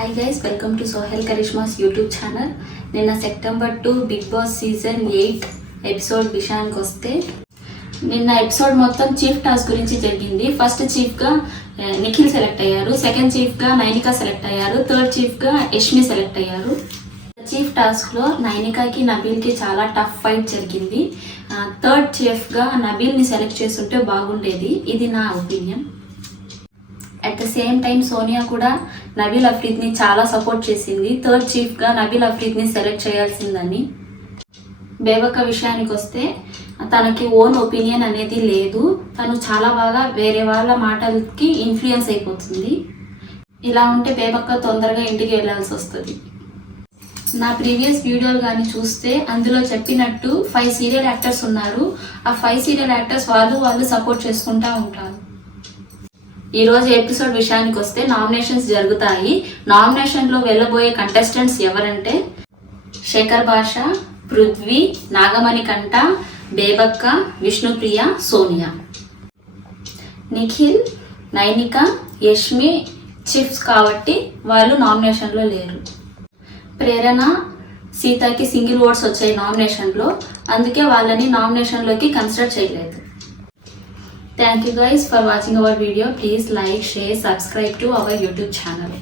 Hi guys, welcome to Sohail Karishma's YouTube channel. నిన్న September 2 Bigg Boss season 8 episode విషయానికి వస్తే, నిన్న ఎపిసోడ్ మొత్తం చీఫ్ టాస్క్ గురించి జరిగింది. ఫస్ట్ చీఫ్గా నిఖిల్ సెలెక్ట్ అయ్యారు, సెకండ్ చీఫ్గా నైనికా సెలెక్ట్ అయ్యారు, థర్డ్ చీఫ్గా యష్మి సెలెక్ట్ అయ్యారు. చీఫ్ టాస్క్లో నైనికాకి నబీల్కి చాలా టఫ్ ఫైట్ జరిగింది. థర్డ్ చీఫ్గా నబీల్ని సెలెక్ట్ చేస్తుంటే బాగుండేది, ఇది నా opinion. At the same time Sonia కూడా నబీల్ అఫ్రీద్ని చాలా సపోర్ట్ చేసింది, థర్డ్ చీఫ్గా నబీల్ అఫ్రీద్ని సెలెక్ట్ చేయాల్సిందని. బేబక్క విషయానికి వస్తే తనకి ఓన్ ఒపీనియన్ అనేది లేదు, తను చాలా బాగా వేరే వాళ్ళ మాటలకి ఇన్ఫ్లుయెన్స్ అయిపోతుంది. ఇలా ఉంటే బేబక్క తొందరగా ఇంటికి వెళ్ళాల్సి వస్తుంది. నా ప్రీవియస్ వీడియోలు కానీ చూస్తే అందులో చెప్పినట్టు 5 సీరియల్ యాక్టర్స్ ఉన్నారు. ఆ 5 సీరియల్ యాక్టర్స్ వాళ్ళు సపోర్ట్ చేసుకుంటూ ఉంటారు. ఈరోజు ఎపిసోడ్ విషయానికి వస్తే నామినేషన్స్ జరుగుతాయి. నామినేషన్లో వెళ్ళబోయే కంటెస్టెంట్స్ ఎవరంటే శేఖర్ భాష, పృథ్వీ, నాగమణి కంట, బేబక్క, విష్ణుప్రియ, సోనియా. నిఖిల్, నైనికా, యష్మి చీఫ్స్ కాబట్టి వాళ్ళు నామినేషన్లో లేరు. ప్రేరణ, సీతకి సింగిల్ ఓట్స్ వచ్చాయి నామినేషన్లో, అందుకే వాళ్ళని నామినేషన్లోకి కన్సిడర్ చేయలేదు. Thank you guys for watching our video. Please like, share, subscribe to our YouTube channel.